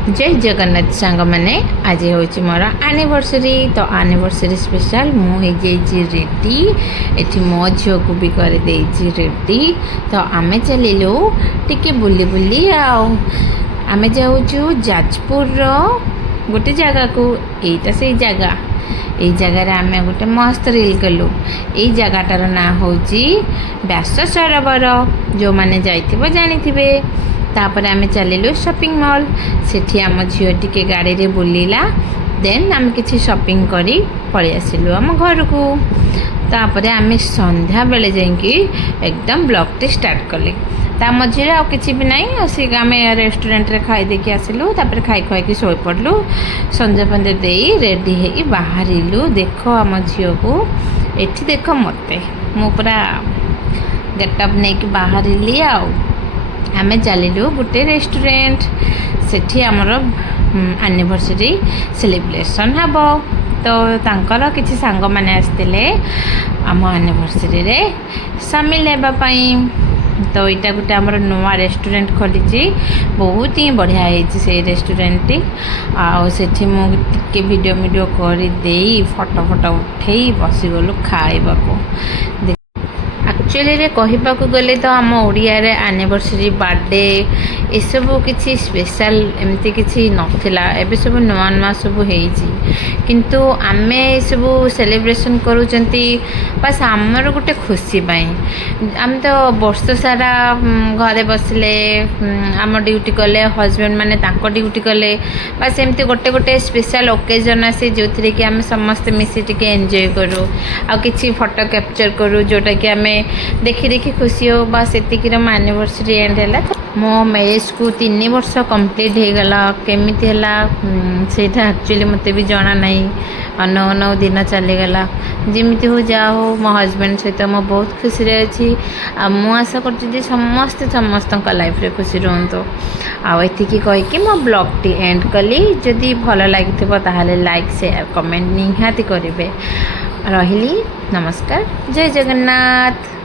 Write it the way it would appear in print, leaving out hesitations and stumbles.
जय जगन्नाथ सांग मैंने आज हूँ मोर एनिवर्सरी तो एनिवर्सरी स्पेशल मुझे रेडी एठी मो झील को भी कर रेडी तो आमे चलिलु टिके बुली बुली आमे जाऊँ जाजपुर गोटे जगह को यहीटा से जगह यही जगह आम गोटे मस्त रिल कलु यही जगटार ना हूँ व्यास सरोवर जो मैंने जाइथिबो जानिथिबे तापर आमे चलिलु शॉपिंग मॉल सेठी आम झील टिके गाड़ी रे बुलिला देन आम किछि शॉपिंग करी पळि आसिलु आम घर को तापर आमे संध्या बेले जाइकी एकदम ब्लॉग टे स्टार्ट कले ता मझे आ किछि भी नाही असी आमे रेस्टोरेंट रे खाई देकी आसिलु तापर खाई खाई की सोई पड़लु संध्या पंदे देई रेडी हेई बाहरिलु देखो आम झील को एठी देखो मते मु पूरा गेटअप नै कि बाहरिली आमे चलिलु गोटे रेस्टोरेंट सेठी आमर एनिवर्सरी सेलिब्रेशन हम तो तांकर किछि सांग माने आस्तिले आम एनिवर्सरी रे शामिल हेबा पई तो इटा गोटे आमर नवा रेस्टोरेंट खोली बहुत ही बढ़िया है से रेस्टोरेंट आठी मुझे वीडियो कर फोटो फोटो उठे बसीगलु खाइबा को एक्चुअली रे कहिबा को गले तो आम ओडिया रे एनिवर्सरी बर्थडे ये सब किसी स्पेशल एमती किसी नथिला एबे सब नुआ नुआ सब हेजी किंतु आमे सब सेलिब्रेशन करूचंती बस आमर गोटे खुशी पाई आम तो वर्ष सारा घरे बसले आम ड्यूटी कले हस्बैंड माने तांको ड्यूटी कले बस एमती गोटे गोटे स्पेशल ओकेजन आसे जो थी कि आम समस्ते मिसी टिके एंजॉय करू आ किछि फोटो कैप्चर करू जोटा कि आमे देखी देखी खुशी हो बस एतिकी एनिवर्सरी एंड है मो मैरेज को 3 वर्ष कंप्लीट हो गला केमिति हला सेटा एक्चुअली मते भी जाना नहीं अनौ अनौ दिन चलीगला जमीती हो जा हो मो हस्बैंड सहित मो बहुत खुशी रे अच्छी आ मु आशा करती समस्ते समस्त लाइफ रे खुशी रुहतु आतिकी कहीकि मो ब्लॉग टी एंड कली जदि भल लगी ताहले लाइक शेयर कमेंट निहाती करेंगे रही नमस्कार जय जगन्नाथ।